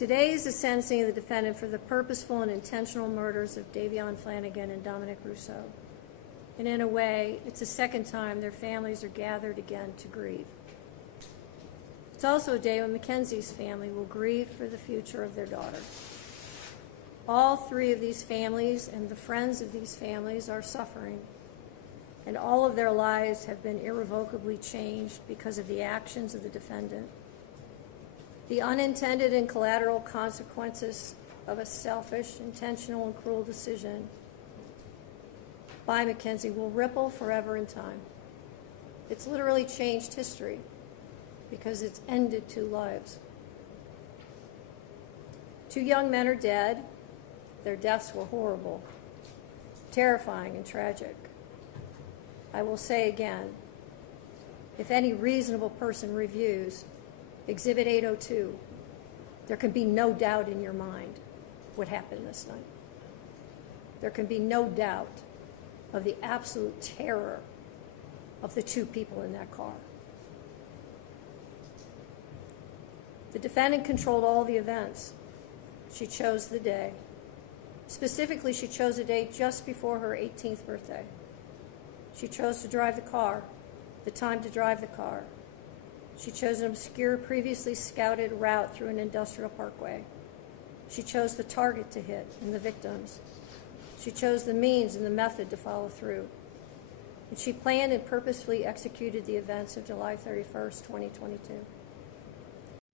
Today is the sentencing of the defendant for the purposeful and intentional murders of DaVon Flanigan and Dominic Russo. And in a way, it's the second time their families are gathered again to grieve. It's also a day when McKenzie's family will grieve for the future of their daughter. All three of these families and the friends of these families are suffering, and all of their lives have been irrevocably changed because of the actions of the defendant. The unintended and collateral consequences of a selfish, intentional, and cruel decision by McKenzie will ripple forever in time. It's literally changed history because it's ended two lives. Two young men are dead. Their deaths were horrible, terrifying, and tragic. I will say again, if any reasonable person reviews Exhibit 802, there can be no doubt in your mind what happened this night. There can be no doubt of the absolute terror of the two people in that car. The defendant controlled all the events. She chose the day. Specifically, she chose a day just before her 18th birthday. She chose to drive the car, the time to drive the car. She chose an obscure, previously scouted route through an industrial parkway. She chose the target to hit and the victims. She chose the means and the method to follow through. And she planned and purposefully executed the events of July 31st, 2022.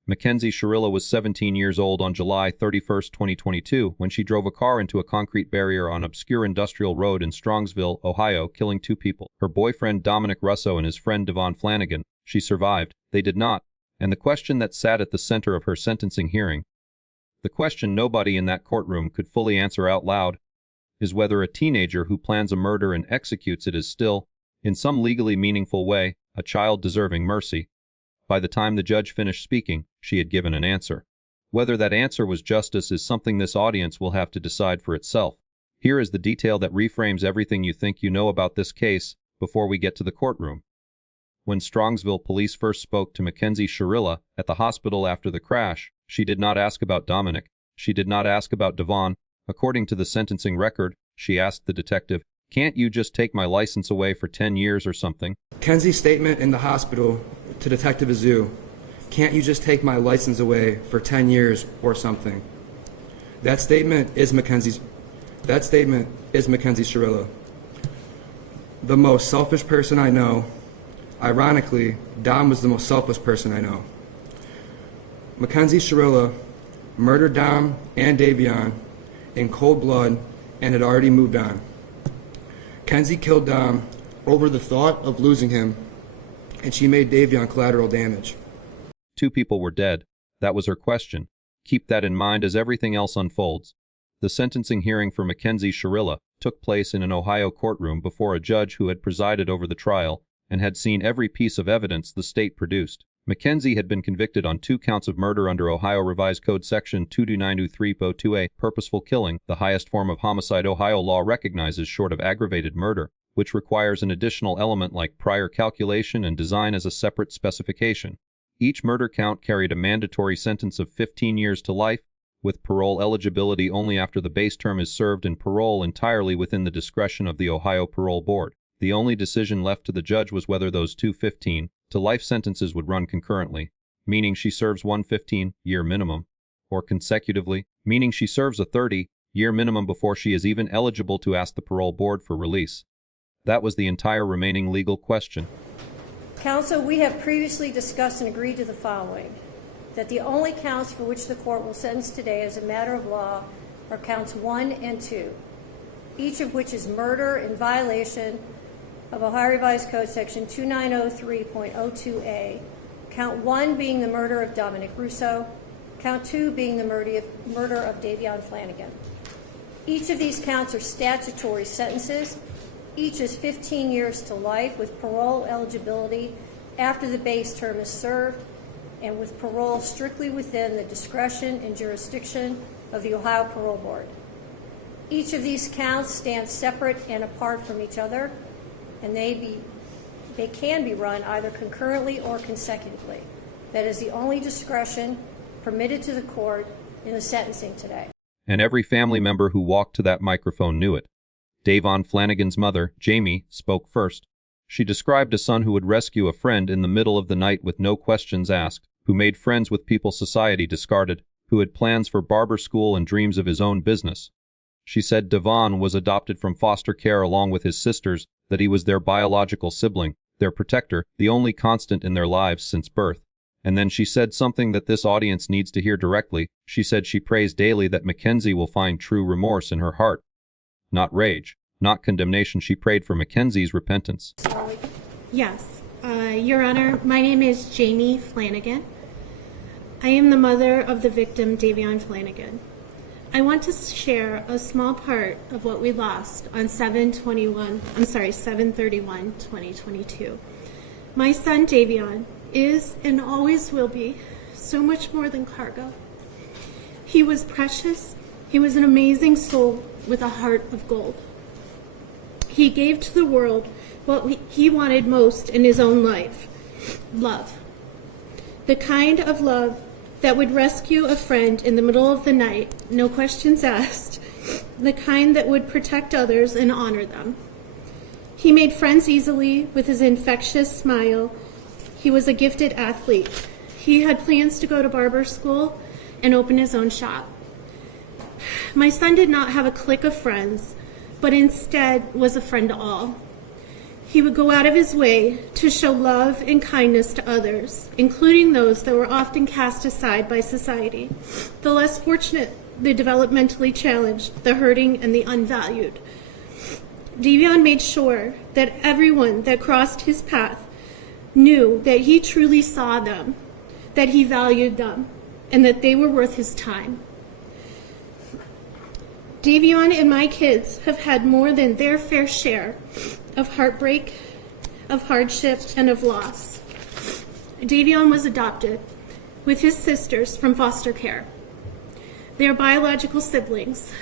McKenzie Sherilla was 17 years old on July 31, 2022, when she drove a car into a concrete barrier on obscure industrial road in Strongsville, Ohio, killing two people, her boyfriend Dominic Russo and his friend DaVon Flanigan. She survived, they did not, and the question that sat at the center of her sentencing hearing, the question nobody in that courtroom could fully answer out loud, is whether a teenager who plans a murder and executes it is still, in some legally meaningful way, a child deserving mercy. By the time the judge finished speaking, she had given an answer. Whether that answer was justice is something this audience will have to decide for itself. Here is the detail that reframes everything you think you know about this case before we get to the courtroom. When Strongsville police first spoke to McKenzie Sherilla at the hospital after the crash, she did not ask about Dominic. She did not ask about DaVon. According to the sentencing record, she asked the detective, "Can't you just take my license away for 10 years or something?" McKenzie's statement in the hospital to Detective Azu, "Can't you just take my license away for 10 years or something?" That statement is McKenzie Sherilla. The most selfish person I know. Ironically, Dom was the most selfless person I know. McKenzie Sherilla murdered Dom and DaVon in cold blood and had already moved on. Kenzie killed Dom over the thought of losing him, and she made DaVon collateral damage. Two people were dead. That was her question. Keep that in mind as everything else unfolds. The sentencing hearing for McKenzie Sherilla took place in an Ohio courtroom before a judge who had presided over the trial and had seen every piece of evidence the state produced. McKenzie had been convicted on 2 counts of murder under Ohio Revised Code Section 22923.02a, purposeful killing, the highest form of homicide Ohio law recognizes short of aggravated murder, which requires an additional element like prior calculation and design as a separate specification. Each murder count carried a mandatory sentence of 15 years to life, with parole eligibility only after the base term is served and parole entirely within the discretion of the Ohio Parole Board. The only decision left to the judge was whether those 2 15-to-life sentences would run concurrently, meaning she serves 1 15-year minimum, or consecutively, meaning she serves a 30-year minimum before she is even eligible to ask the parole board for release. That was the entire remaining legal question. Counsel, we have previously discussed and agreed to the following: that the only counts for which the court will sentence today as a matter of law are counts 1 and 2, each of which is murder in violation of Ohio Revised Code Section 2903.02a, count 1 being the murder of Dominic Russo, count 2 being the murder of DaVon Flanigan. Each of these counts are statutory sentences. Each is 15 years to life with parole eligibility after the base term is served, and with parole strictly within the discretion and jurisdiction of the Ohio Parole Board. Each of these counts stands separate and apart from each other, and they can be run either concurrently or consecutively. That is the only discretion permitted to the court in the sentencing today. And every family member who walked to that microphone knew it. DaVon Flanigan's mother, Jamie, spoke first. She described a son who would rescue a friend in the middle of the night with no questions asked, who made friends with people society discarded, who had plans for barber school and dreams of his own business. She said DaVon was adopted from foster care along with his sisters, that he was their biological sibling, their protector, the only constant in their lives since birth. And then she said something that this audience needs to hear directly. She said she prays daily that McKenzie will find true remorse in her heart. Not rage, not condemnation. She prayed for McKenzie's repentance. Yes. Your Honor, my name is Jamie Flanigan. I am the mother of the victim, DaVon Flanigan. I want to share a small part of what we lost on 7/31/2022. My son, DaVon, is and always will be so much more than cargo. He was precious. He was an amazing soul with a heart of gold. He gave to the world what he wanted most in his own life: love. The kind of love that would rescue a friend in the middle of the night, no questions asked, the kind that would protect others and honor them. He made friends easily with his infectious smile. He was a gifted athlete. He had plans to go to barber school and open his own shop. My son did not have a clique of friends, but instead was a friend to all. He would go out of his way to show love and kindness to others, including those that were often cast aside by society, the less fortunate, the developmentally challenged, the hurting, and the unvalued. DaVon made sure that everyone that crossed his path knew that he truly saw them, that he valued them, and that they were worth his time. DaVon and my kids have had more than their fair share of heartbreak, of hardship, and of loss. DaVon was adopted with his sisters from foster care. They are biological siblings.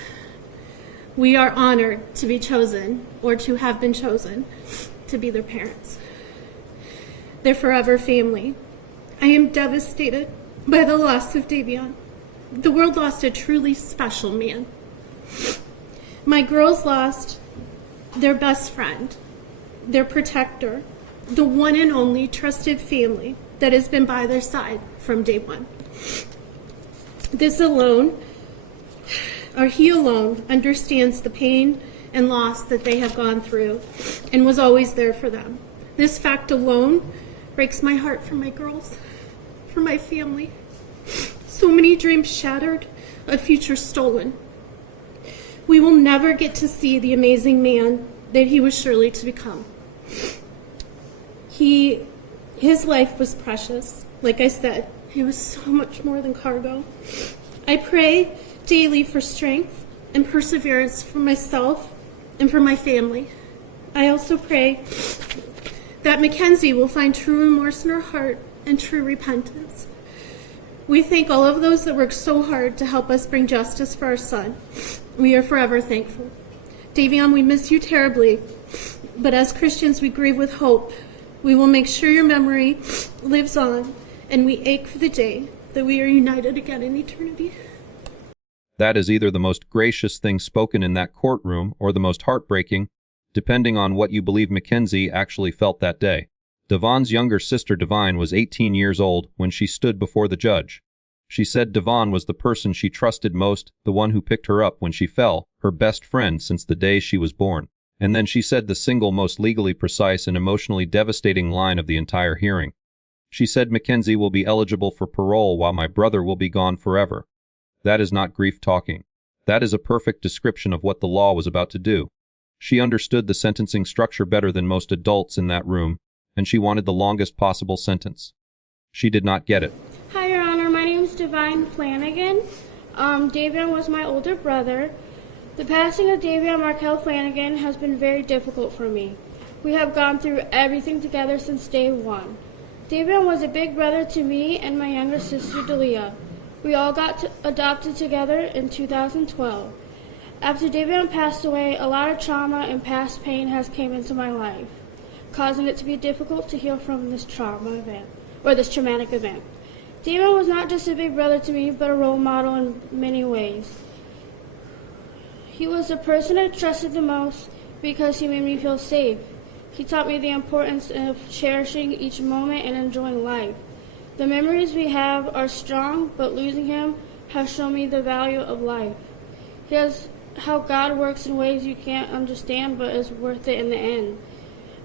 We are honored to be chosen, or to have been chosen, to be their parents. They're forever family. I am devastated by the loss of DaVon. The world lost a truly special man. My girls lost their best friend, their protector, the one and only trusted family that has been by their side from day one. This alone, or he alone, understands the pain and loss that they have gone through and was always there for them. This fact alone breaks my heart for my girls, for my family. So many dreams shattered, a future stolen. We will never get to see the amazing man that he was surely to become. His life was precious. Like I said, he was so much more than cargo. I pray daily for strength and perseverance for myself and for my family. I also pray that McKenzie will find true remorse in her heart and true repentance. We thank all of those that worked so hard to help us bring justice for our son. We are forever thankful. DaVon, we miss you terribly, but as Christians, we grieve with hope. We will make sure your memory lives on, and we ache for the day that we are united again in eternity. That is either the most gracious thing spoken in that courtroom or the most heartbreaking, depending on what you believe McKenzie actually felt that day. DaVon's younger sister Divine was 18 years old when she stood before the judge. She said DaVon was the person she trusted most, the one who picked her up when she fell, her best friend since the day she was born. And then she said the single most legally precise and emotionally devastating line of the entire hearing. She said McKenzie will be eligible for parole while my brother will be gone forever. That is not grief talking. That is a perfect description of what the law was about to do. She understood the sentencing structure better than most adults in that room, and she wanted the longest possible sentence. She did not get it. Hi, Your Honor. My name is DaVon Flanigan. DaVon was my older brother. The passing of DaVon Markel Flanigan has been very difficult for me. We have gone through everything together since day one. DaVon was a big brother to me and my younger sister, Dalia. We all got adopted together in 2012. After DaVon passed away, a lot of trauma and past pain has came into my life, causing it to be difficult to heal from this trauma event, or this traumatic event. Davion was not just a big brother to me, but a role model in many ways. He was the person I trusted the most because he made me feel safe. He taught me the importance of cherishing each moment and enjoying life. The memories we have are strong, but losing him has shown me the value of life. He has how God works in ways you can't understand, but is worth it in the end.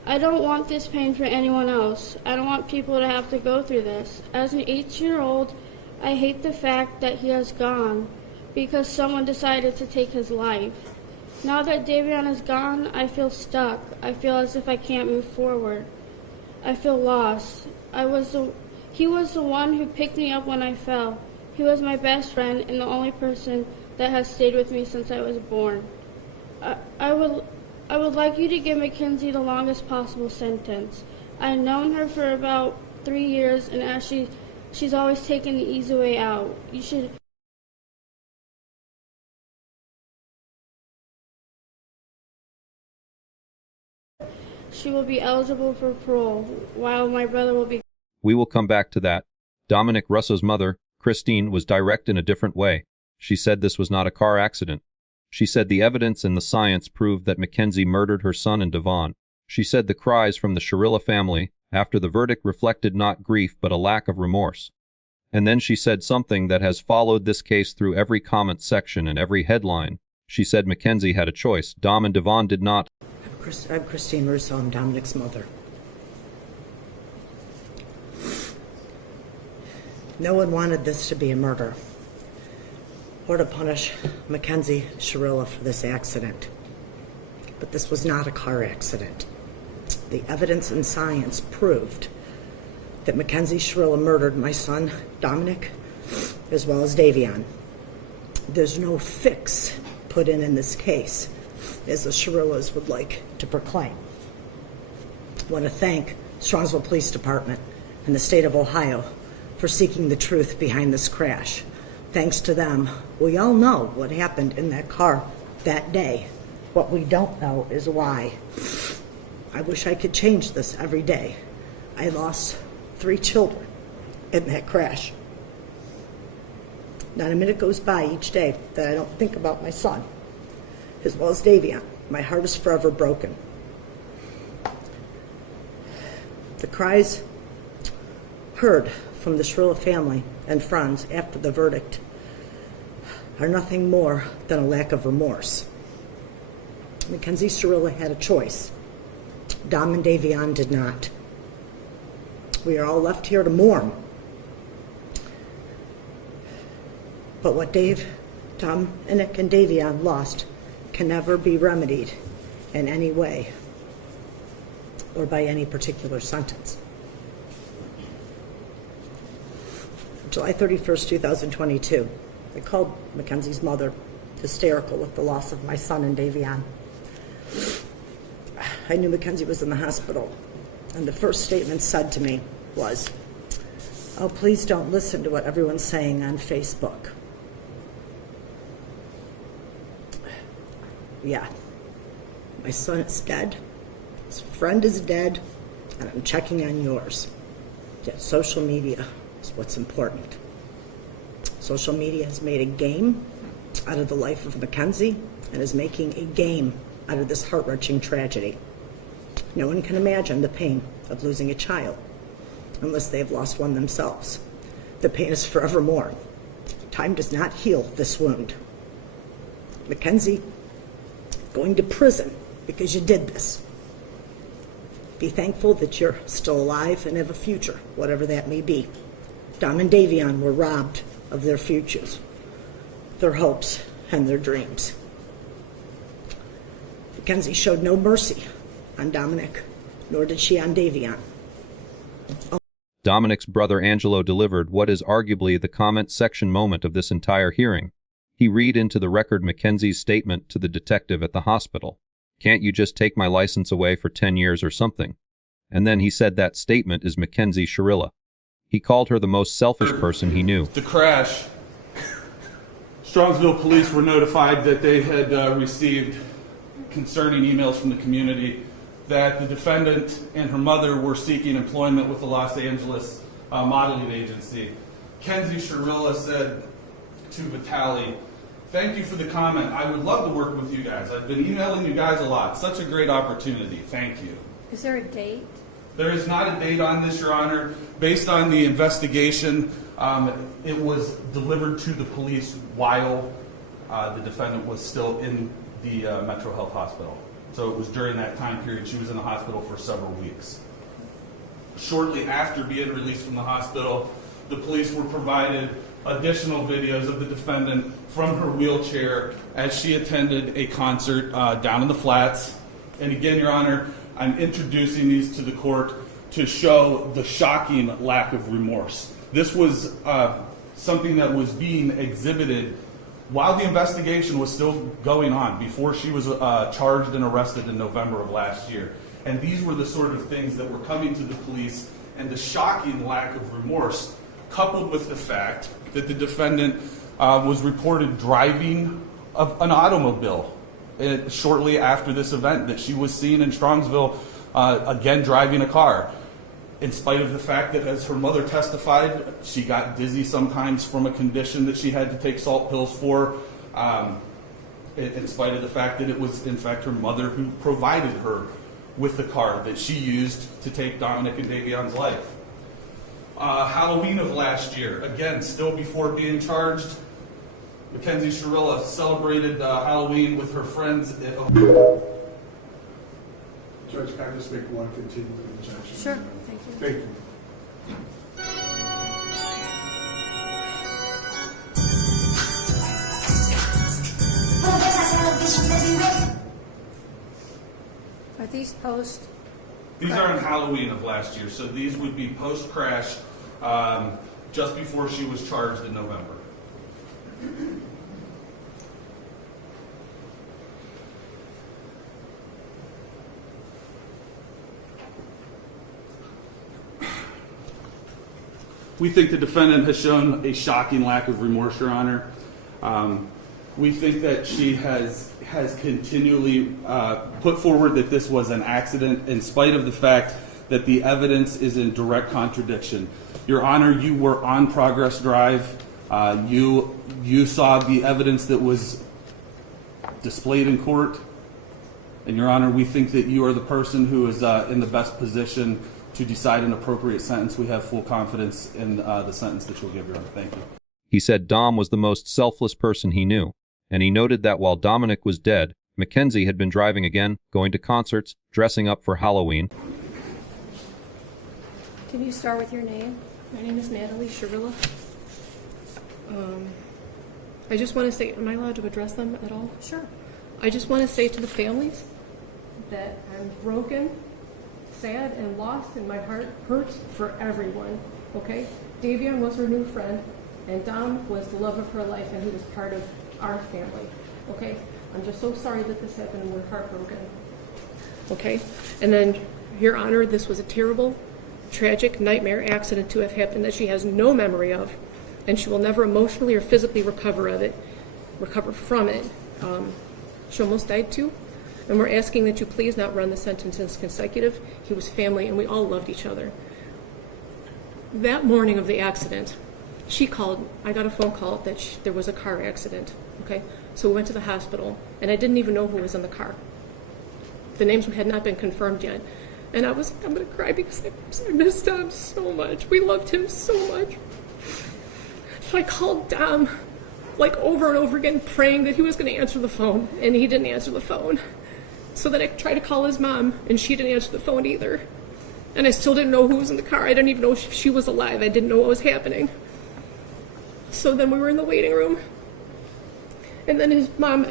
I don't want this pain for anyone else. I don't want people to have to go through this. As an 18-year-old, I hate the fact that he has gone because someone decided to take his life. Now that Davion is gone, I feel stuck. I feel as if I can't move forward. I feel lost. He was the one who picked me up when I fell. He was my best friend and the only person that has stayed with me since I was born. I would like you to give McKenzie the longest possible sentence. I've known her for about 3 years, and as she's always taken the easy way out. She will be eligible for parole, while my brother will be. We will come back to that. Dominic Russo's mother, Christine, was direct in a different way. She said this was not a car accident. She said the evidence and the science proved that McKenzie murdered her son and DaVon. She said the cries from the Sherilla family after the verdict reflected not grief but a lack of remorse. And then she said something that has followed this case through every comment section and every headline. She said McKenzie had a choice. Dom and DaVon did not. I'm Christine Russo. I'm Dominic's mother. No one wanted this to be a murder or to punish McKenzie Sherilla for this accident. But this was not a car accident. The evidence and science proved that McKenzie Sherilla murdered my son, Dominic, as well as Davion. There's no fix put in this case, as the Sherillas would like to proclaim. I want to thank Strongsville Police Department and the state of Ohio for seeking the truth behind this crash. Thanks to them, we all know what happened in that car that day. What we don't know is why. I wish I could change this every day. I lost 3 children in that crash. Not a minute goes by each day that I don't think about my son, as well as Davion. My heart is forever broken. The cries heard from the Sherilla family and friends after the verdict are nothing more than a lack of remorse. McKenzie Sherilla had a choice. Dom and Davion did not. We are all left here to mourn. But what Dominic and Davion lost can never be remedied in any way or by any particular sentence. July 31st, 2022, I called McKenzie's mother, hysterical with the loss of my son and Davion. I knew McKenzie was in the hospital, and the first statement said to me was, "Oh, please don't listen to what everyone's saying on Facebook." Yeah, my son is dead, his friend is dead, and I'm checking on yours. Yet social media is what's important. Social media has made a game out of the life of McKenzie and is making a game out of this heart-wrenching tragedy. No one can imagine the pain of losing a child unless they have lost one themselves. The pain is forevermore. Time does not heal this wound. McKenzie, going to prison because you did this. Be thankful that you're still alive and have a future, whatever that may be. Dom and Davion were robbed of their futures, their hopes, and their dreams. McKenzie showed no mercy on Dominic, nor did she on Davion. Dominic's brother Angelo delivered what is arguably the comment section moment of this entire hearing. He read into the record McKenzie's statement to the detective at the hospital. "Can't you just take my license away for 10 years or something?" And then he said that statement is McKenzie Sherilla. He called her the most selfish person he knew. The crash, Strongsville police were notified that they had received concerning emails from the community that the defendant and her mother were seeking employment with the Los Angeles modeling agency. McKenzie Sherilla said to Vitali, "Thank you for the comment. I would love to work with you guys. I've been emailing you guys a lot. Such a great opportunity. Thank you." Is there a date? There is not a date on this, Your Honor. Based on the investigation, it was delivered to the police while the defendant was still in the Metro Health Hospital. So it was during that time period. She was in the hospital for several weeks. Shortly after being released from the hospital, the police were provided additional videos of the defendant from her wheelchair as she attended a concert down in the Flats. And again, Your Honor, I'm introducing these to the court to show the shocking lack of remorse. This was something that was being exhibited while the investigation was still going on, before she was charged and arrested in November of last year. And these were the sort of things that were coming to the police, and the shocking lack of remorse, coupled with the fact that the defendant was reported driving an automobile shortly after this event, that she was seen in Strongsville again driving a car. In spite of the fact that, as her mother testified, she got dizzy sometimes from a condition that she had to take salt pills for, in spite of the fact that it was, in fact, her mother who provided her with the car that she used to take Dominic and DaVon's life. Halloween of last year, again, still before being charged, McKenzie Sherilla celebrated Halloween with her friends at Judge, can I just make one continuing objection? Sure, thank you. Thank you. Are these post? These are on Halloween of last year, so these would be post-crash, just before she was charged in November. We think the defendant has shown a shocking lack of remorse, Your Honor. We think that she has continually put forward that this was an accident, in spite of the fact that the evidence is in direct contradiction. Your Honor, you were on Progress Drive. You saw the evidence that was displayed in court. And Your Honor, we think that you are the person who is in the best position to decide an appropriate sentence. We have full confidence in the sentence that you'll give, Your Honor. Thank you. He said Dom was the most selfless person he knew, and he noted that while Dominic was dead, McKenzie had been driving again, going to concerts, dressing up for Halloween. Can you start with your name? My name is Natalie Sherilla. I just want to say, am I allowed to address them at all? Sure. I just want to say to the families that I'm broken, sad, and lost, and my heart hurts for everyone, okay? DaVon was her new friend, and Dom was the love of her life, and he was part of our family, okay? I'm just so sorry that this happened, and we're heartbroken, okay? And then, Your Honor, this was a terrible, tragic nightmare accident to have happened that she has no memory of, and she will never emotionally or physically recover from it. She almost died too, and we're asking that you please not run the sentence as consecutive. He was family, and we all loved each other. That morning of the accident, she called. I got a phone call that there was a car accident. Okay, so we went to the hospital, and I didn't even know who was in the car. The names had not been confirmed yet, and I'm going to cry because I missed Dom so much. We loved him so much. So I called Dom, like over and over again, praying that he was going to answer the phone, and he didn't answer the phone. So then I tried to call his mom, and she didn't answer the phone either. And I still didn't know who was in the car. I didn't even know if she was alive. I didn't know what was happening. So then we were in the waiting room, and then his mom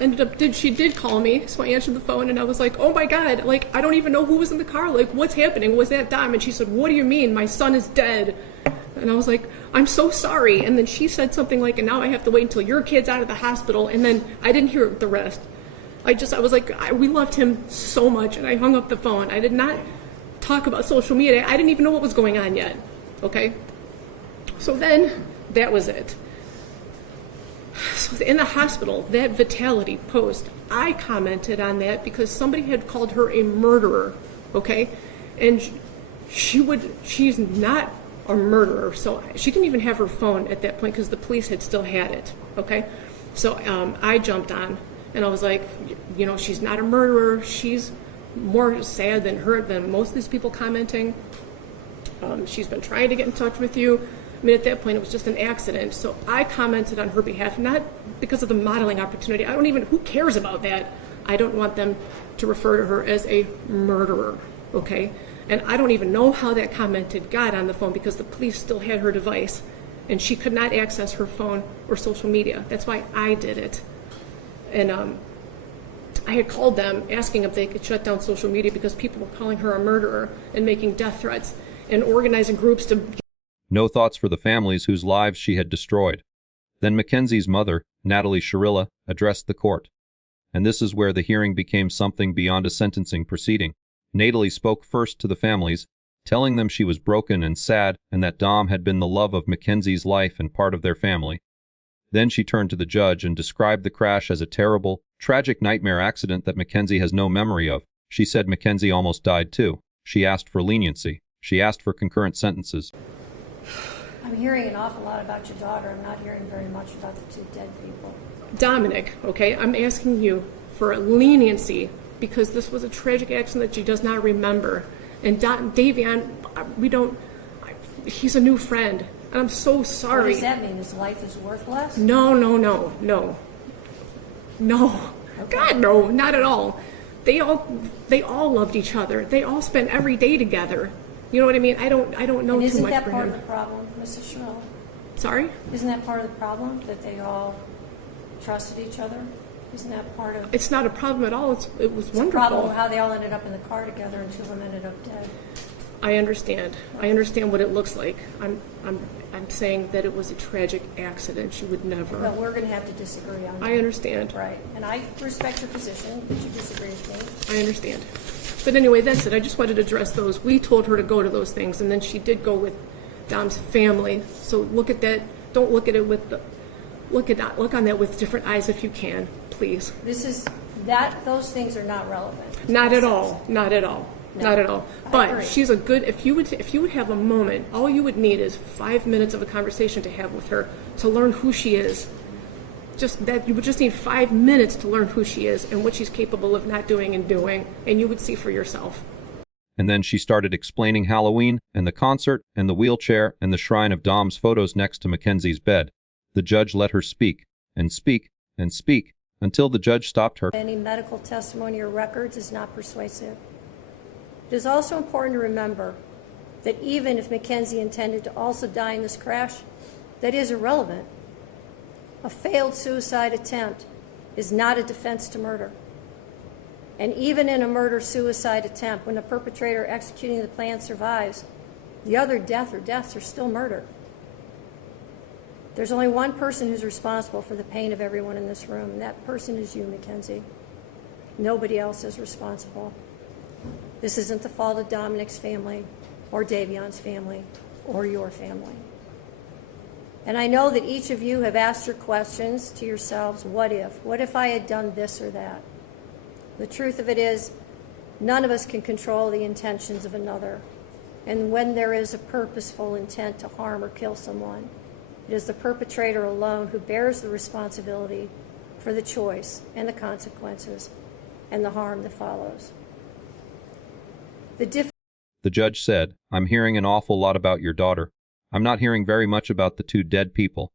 she did call me, so I answered the phone, and I was like, oh my God, like, I don't even know who was in the car. Like, what's happening? Was that Dom? And she said, what do you mean? My son is dead. And I was like, I'm so sorry. And then she said something like, and now I have to wait until your kid's out of the hospital. And then I didn't hear the rest. I was like, we loved him so much. And I hung up the phone. I did not talk about social media. I didn't even know what was going on yet. Okay? So then that was it. So in the hospital, that Vitality post, I commented on that because somebody had called her a murderer. Okay? And she's not a murderer. So she didn't even have her phone at that point because the police had still had it, okay? So I jumped on, and I was like, you know, she's not a murderer. She's more sad than most of these people commenting. She's been trying to get in touch with you. I mean, at that point, it was just an accident. So I commented on her behalf, not because of the modeling opportunity. Who cares about that? I don't want them to refer to her as a murderer, okay? And I don't even know how that comment had got on the phone because the police still had her device and she could not access her phone or social media. That's why I did it. And I had called them asking if they could shut down social media because people were calling her a murderer and making death threats and organizing groups to... No thoughts for the families whose lives she had destroyed. Then McKenzie's mother, Natalie Sherilla, addressed the court. And this is where the hearing became something beyond a sentencing proceeding. Natalie spoke first to the families, telling them she was broken and sad and that Dom had been the love of McKenzie's life and part of their family. Then she turned to the judge and described the crash as a terrible, tragic nightmare accident that McKenzie has no memory of. She said McKenzie almost died too. She asked for leniency. She asked for concurrent sentences. I'm hearing an awful lot about your daughter. I'm not hearing very much about the two dead people. Dominic, okay, I'm asking you for leniency because this was a tragic accident that she does not remember. And DaVon, he's a new friend, and I'm so sorry. What does that mean? His life is worthless? No. Okay. God, no, not at all. They all loved each other. They all spent every day together. You know what I mean? I don't know and too much for him. Isn't that part of the problem, Mrs. Sherilla? Sorry? Isn't that part of the problem, that they all trusted each other? Isn't that part of... It's not a problem at all. It was wonderful. It's a problem how they all ended up in the car together and two of them ended up dead. I understand. I understand what it looks like. I'm saying that it was a tragic accident. She would never... Well, we're going to have to disagree on that. I understand. Right. And I respect your position, but you disagree with me. I understand. But anyway, that's it. I just wanted to address those. We told her to go to those things, and then she did go with Dom's family. So look at that. Don't look at it with the... Look on that with different eyes if you can, please. Those things are not relevant. Not at all. Not at all. No, not at all. I But agree. she's a good. If you would have a moment, all you would need is 5 minutes of a conversation to have with her to learn who she is. Just that you would just need 5 minutes to learn who she is and what she's capable of not doing and doing, and you would see for yourself. And then she started explaining Halloween and the concert and the wheelchair and the shrine of Dom's photos next to Mackenzie's bed. The judge let her speak and speak and speak until the judge stopped her. Any medical testimony or records is not persuasive. It is also important to remember that even if McKenzie intended to also die in this crash, that is irrelevant. A failed suicide attempt is not a defense to murder. And even in a murder-suicide attempt, when the perpetrator executing the plan survives, the other death or deaths are still murder. There's only one person who's responsible for the pain of everyone in this room, and that person is you, McKenzie. Nobody else is responsible. This isn't the fault of Dominic's family or DaVon's family or your family. And I know that each of you have asked your questions to yourselves, what if? What if I had done this or that? The truth of it is, none of us can control the intentions of another. And when there is a purposeful intent to harm or kill someone, it is the perpetrator alone who bears the responsibility for the choice and the consequences and the harm that follows. The judge said, "I'm hearing an awful lot about your daughter. I'm not hearing very much about the two dead people."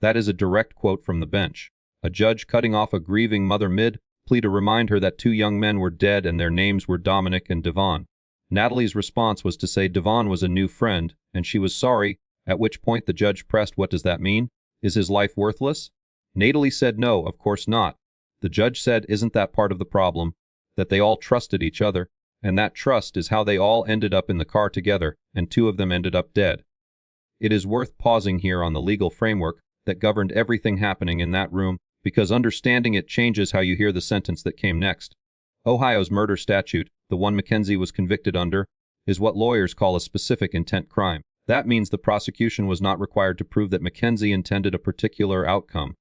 That is a direct quote from the bench. A judge cutting off a grieving mother mid-plea to remind her that two young men were dead and their names were Dominic and DaVon. Natalie's response was to say DaVon was a new friend and she was sorry, at which point the judge pressed, "What does that mean? Is his life worthless?" Natalie said no, of course not. The judge said, "Isn't that part of the problem? That they all trusted each other, and that trust is how they all ended up in the car together, and two of them ended up dead." It is worth pausing here on the legal framework that governed everything happening in that room, because understanding it changes how you hear the sentence that came next. Ohio's murder statute, the one McKenzie was convicted under, is what lawyers call a specific intent crime. That means the prosecution was not required to prove that McKenzie intended a particular outcome.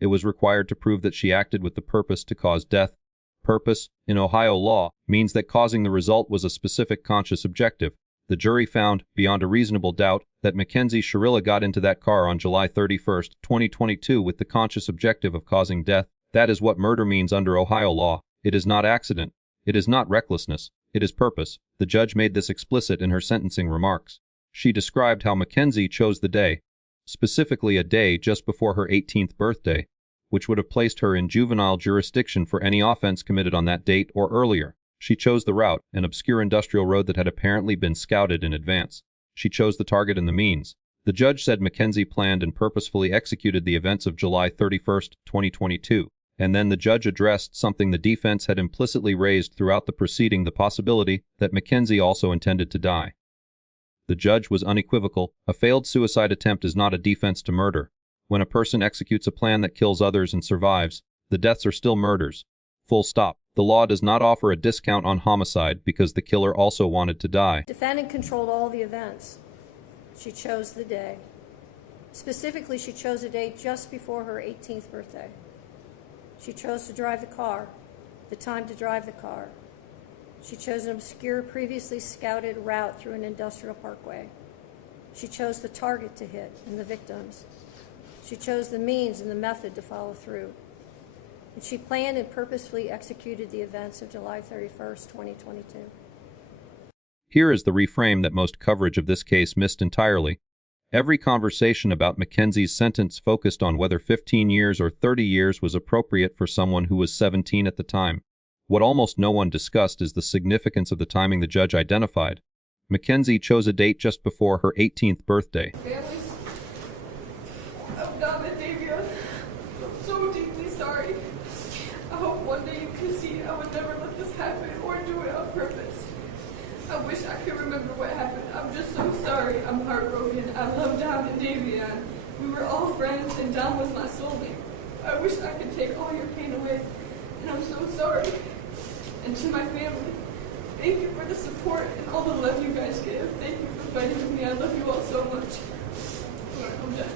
It was required to prove that she acted with the purpose to cause death. Purpose, in Ohio law, means that causing the result was a specific conscious objective. The jury found, beyond a reasonable doubt, that McKenzie Sherilla got into that car on July 31, 2022 with the conscious objective of causing death. That is what murder means under Ohio law. It is not accident. It is not recklessness. It is purpose. The judge made this explicit in her sentencing remarks. She described how McKenzie chose the day, specifically a day just before her 18th birthday, which would have placed her in juvenile jurisdiction for any offense committed on that date or earlier. She chose the route, an obscure industrial road that had apparently been scouted in advance. She chose the target and the means. The judge said McKenzie planned and purposefully executed the events of July 31, 2022. And then the judge addressed something the defense had implicitly raised throughout the proceeding, the possibility that McKenzie also intended to die. The judge was unequivocal. A failed suicide attempt is not a defense to murder. When a person executes a plan that kills others and survives, the deaths are still murders. Full stop. The law does not offer a discount on homicide because the killer also wanted to die. Defendant controlled all the events. She chose the day. Specifically, she chose a day just before her 18th birthday. She chose to drive the car, the time to drive the car. She chose an obscure, previously scouted route through an industrial parkway. She chose the target to hit and the victims. She chose the means and the method to follow through. And she planned and purposefully executed the events of July 31st, 2022. Here is the reframe that most coverage of this case missed entirely. Every conversation about McKenzie's sentence focused on whether 15 years or 30 years was appropriate for someone who was 17 at the time. What almost no one discussed is the significance of the timing the judge identified. McKenzie chose a date just before her 18th birthday. Families of Dom and Davia, I'm so deeply sorry. I hope one day you can see I would never let this happen or do it on purpose. I wish I could remember what happened. I'm just so sorry. I'm heartbroken. I love Dom and Davion. We were all friends and Dom was my soulmate. I wish I could take all your pain away. And I'm so sorry. And to my family, thank you for the support and all the love you guys give. Thank you for fighting with me. I love you all so much. I'm done.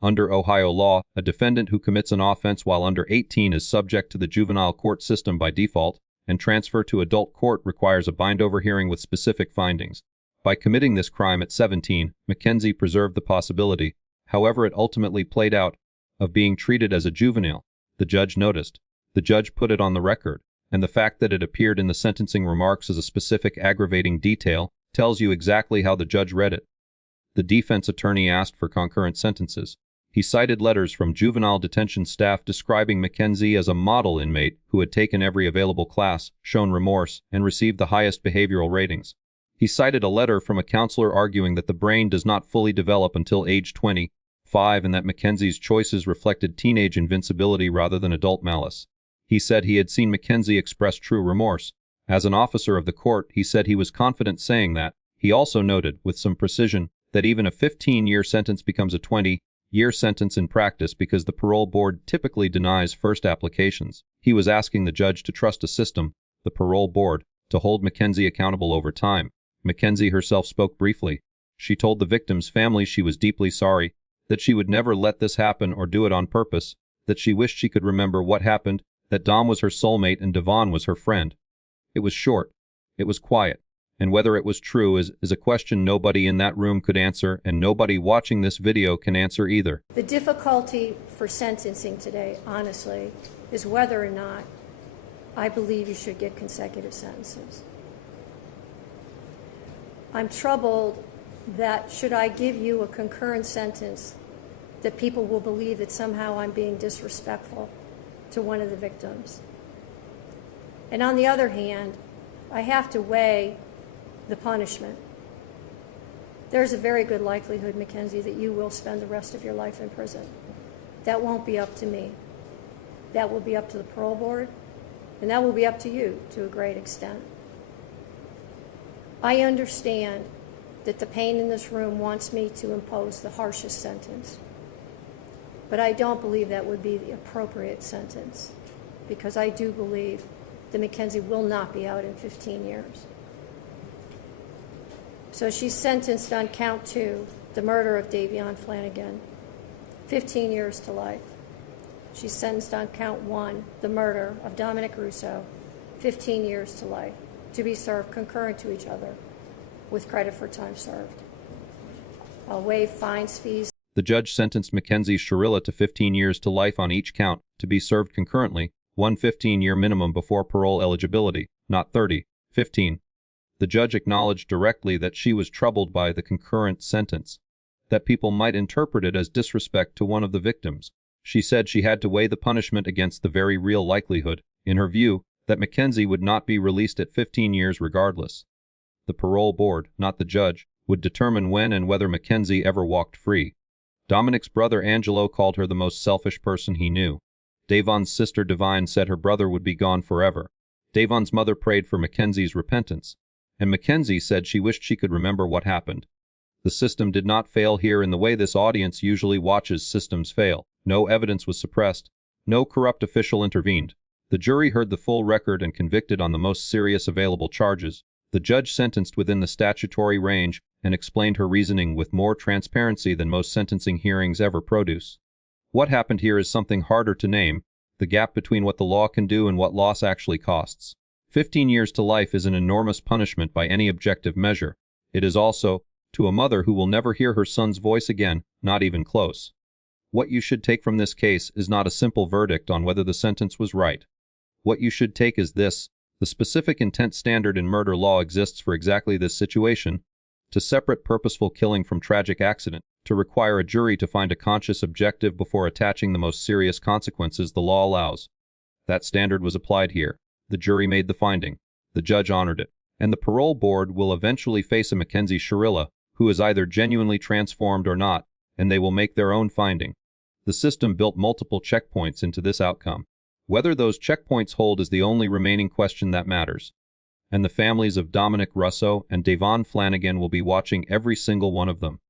Under Ohio law, a defendant who commits an offense while under 18 is subject to the juvenile court system by default, and transfer to adult court requires a bind-over hearing with specific findings. By committing this crime at 17, McKenzie preserved the possibility, however it ultimately played out, of being treated as a juvenile. The judge noticed. The judge put it on the record, and the fact that it appeared in the sentencing remarks as a specific aggravating detail tells you exactly how the judge read it. The defense attorney asked for concurrent sentences. He cited letters from juvenile detention staff describing McKenzie as a model inmate who had taken every available class, shown remorse, and received the highest behavioral ratings. He cited a letter from a counselor arguing that the brain does not fully develop until age 25 and that McKenzie's choices reflected teenage invincibility rather than adult malice. He said he had seen McKenzie express true remorse. As an officer of the court, he said he was confident saying that. He also noted, with some precision, that even a 15-year sentence becomes a 20-year sentence in practice because the parole board typically denies first applications. He was asking the judge to trust a system, the parole board, to hold McKenzie accountable over time. McKenzie herself spoke briefly. She told the victim's family she was deeply sorry, that she would never let this happen or do it on purpose, that she wished she could remember what happened, that Dom was her soulmate and DaVon was her friend. It was short. It was quiet. And whether it was true is a question nobody in that room could answer, and nobody watching this video can answer either. The difficulty for sentencing today, honestly, is whether or not I believe you should get consecutive sentences. I'm troubled that should I give you a concurrent sentence, that people will believe that somehow I'm being disrespectful to one of the victims. And on the other hand, I have to weigh the punishment. There's a very good likelihood, McKenzie, that you will spend the rest of your life in prison. That won't be up to me. That will be up to the parole board, and that will be up to you to a great extent. I understand that the pain in this room wants me to impose the harshest sentence. But I don't believe that would be the appropriate sentence, because I do believe that McKenzie will not be out in 15 years. So she's sentenced on count 2, the murder of DaVon Flanigan, 15 years to life. She's sentenced on count 1, the murder of Dominic Russo, 15 years to life, to be served concurrent to each other with credit for time served. waive fines, fees. The judge sentenced McKenzie Sherilla to 15 years to life on each count, to be served concurrently, one 15-year minimum before parole eligibility, not 30, 15. The judge acknowledged directly that she was troubled by the concurrent sentence, that people might interpret it as disrespect to one of the victims. She said she had to weigh the punishment against the very real likelihood, in her view, that McKenzie would not be released at 15 years regardless. The parole board, not the judge, would determine when and whether McKenzie ever walked free. Dominic's brother Angelo called her the most selfish person he knew. DaVon's sister Divine said her brother would be gone forever. DaVon's mother prayed for McKenzie's repentance, and McKenzie said she wished she could remember what happened. The system did not fail here in the way this audience usually watches systems fail. No evidence was suppressed. No corrupt official intervened. The jury heard the full record and convicted on the most serious available charges. The judge sentenced within the statutory range and explained her reasoning with more transparency than most sentencing hearings ever produce. What happened here is something harder to name, the gap between what the law can do and what loss actually costs. 15 years to life is an enormous punishment by any objective measure. It is also, to a mother who will never hear her son's voice again, not even close. What you should take from this case is not a simple verdict on whether the sentence was right. What you should take is this: the specific intent standard in murder law exists for exactly this situation, to separate purposeful killing from tragic accident, to require a jury to find a conscious objective before attaching the most serious consequences the law allows. That standard was applied here. The jury made the finding. The judge honored it. And the parole board will eventually face a McKenzie Sherilla, who is either genuinely transformed or not, and they will make their own finding. The system built multiple checkpoints into this outcome. Whether those checkpoints hold is the only remaining question that matters. And the families of Dominic Russo and DaVon Flanigan will be watching every single one of them.